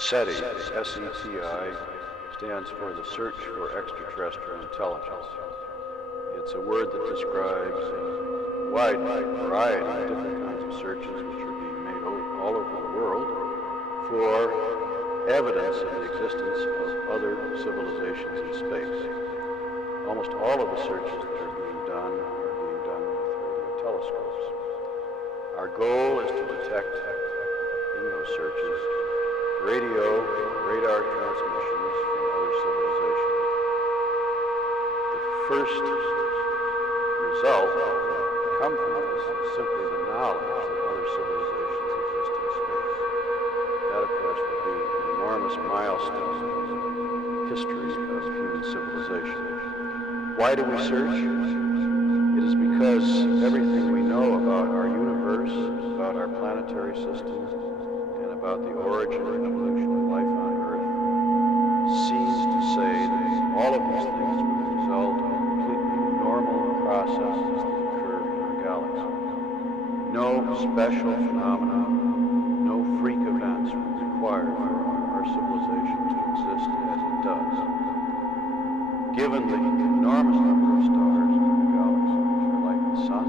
SETI, S-E-T-I, stands for the Search for Extraterrestrial Intelligence. It's a word that describes a wide variety of different kinds of searches which are being made all over the world for evidence of the existence of other civilizations in space. Almost all of the searches that are being done with radio telescopes. Our goal is to detect in those searches radio and radar transmissions from other civilizations. The first result that will come from this is simply the knowledge that other civilizations exist in space. That, of course, will be an enormous milestone in the history of human civilization. Why do we search? It is because everything we know about our universe, about our planetary system, and about the origin and evolution of life on Earth seems to say that all of these things were the result of completely normal processes that occur in our galaxy. No special phenomena, no freak events were required for our civilization to exist as it does. Given the enormous number of stars in the galaxy which are like the sun,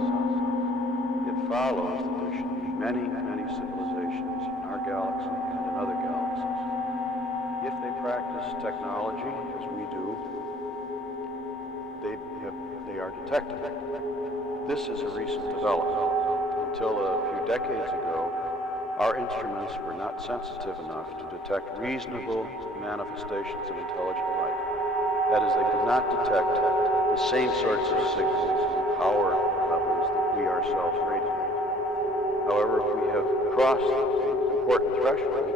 it follows that there should be many civilizations in our galaxy and in other galaxies. If they practice technology as we do, they are detectable. This is a recent development. Until a few decades ago, our instruments were not sensitive enough to detect reasonable manifestations of intelligent life. That is, they could not detect the same sorts of signals and power levels that we ourselves radiate. However, we have crossed an important threshold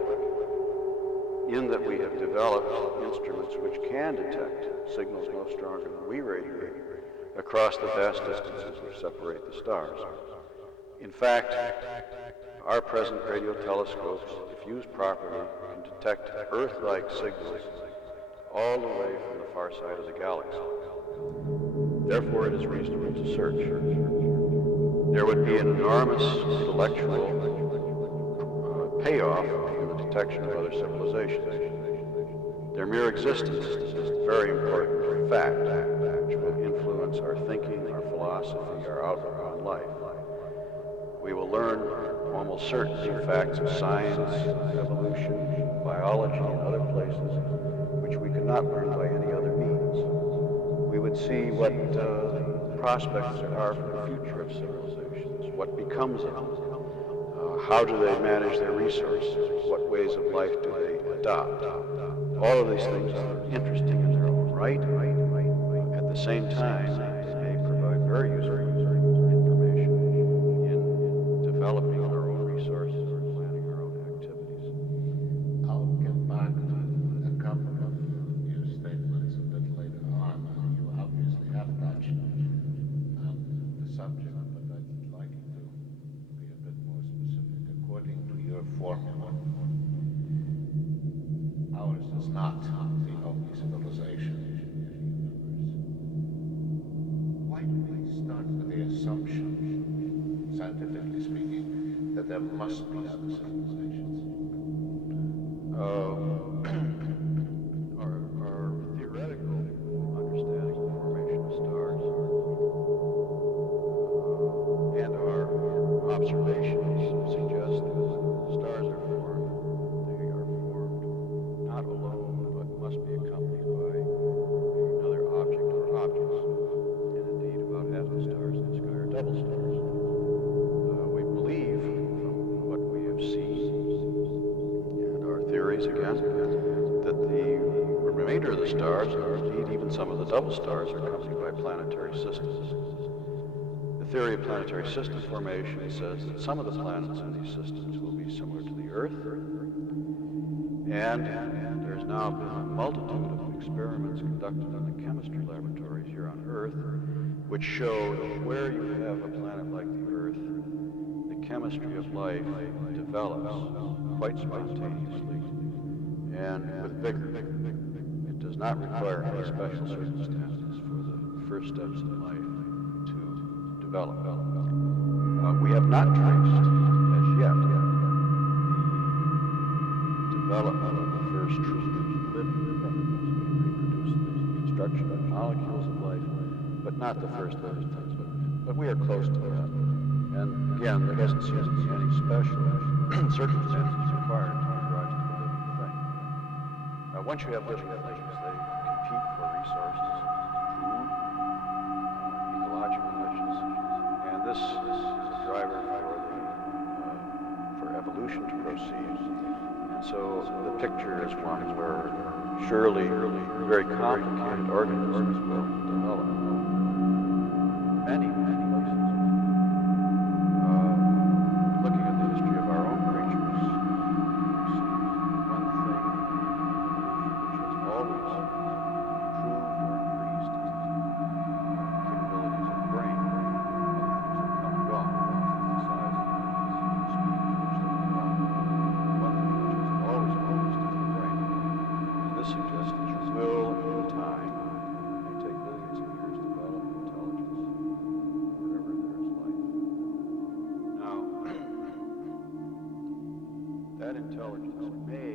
in that we have developed instruments which can detect signals no stronger than we radiate across the vast distances which separate the stars. In fact, our present radio telescopes, if used properly, can detect Earth-like signals all the way from the far side of the galaxy. Therefore, it is reasonable to search. There would be an enormous intellectual payoff in the detection of other civilizations. Their mere existence is a very important fact which will influence our thinking, our philosophy, our outlook on life. We will learn almost certainly facts of science, evolution, biology, and other places which we could not learn by any other means. We would see what prospects there are for the future of civilizations, what becomes of them, how do they manage their resources, what ways of life do they adopt. All of these things are interesting in their own right. At the same time, they may provide very useful information in developing our own resources and planning our own activities. I'll get back to a couple of your statements a bit later on. You obviously have touched on the subject, but I'd like you to be a bit more specific. According to your formula, ours is not the only civilization in the universe. Why do we start with the assumption, scientifically speaking, that there must be other civilizations? Our theoretical understanding of the formation of stars and our observations suggest that stars are formed. They are formed not alone, but must be accompanied by another object or objects. And indeed, about half the stars in the sky are double stars. We believe, from what we have seen, and our theories again, that the remainder of the stars, or indeed even some of the double stars, are accompanied by planetary systems. The theory of planetary system formation says that some of the planets in these systems will be similar to the Earth, and there's now been a multitude of experiments conducted in the chemistry laboratories here on Earth, which show that where you have a planet like the Earth, the chemistry of life develops quite spontaneously and with vigor. It does not require any special circumstances for the first steps in life to develop. We have not traced as yet the development of the first truly living things. We reproduce the construction of molecules of life, but not the first living things. But we are close to that. And again, there doesn't seem to be any special circumstances required to give rise to a living thing. Once you have living things, they compete for resources, food, ecological niches, and this is a driver for evolution to proceed. And so the picture is one where surely very complicated organisms will develop. Many places. Looking at the history of our own creatures, we see one thing which has always improved or increased is the capabilities of the brain. Other things have come and gone. The size of the speed at which they develop. One thing which has always increased is the brain. And this suggests that you will, in time, may take billions of years to develop intelligence wherever there is life. Now, that intelligence may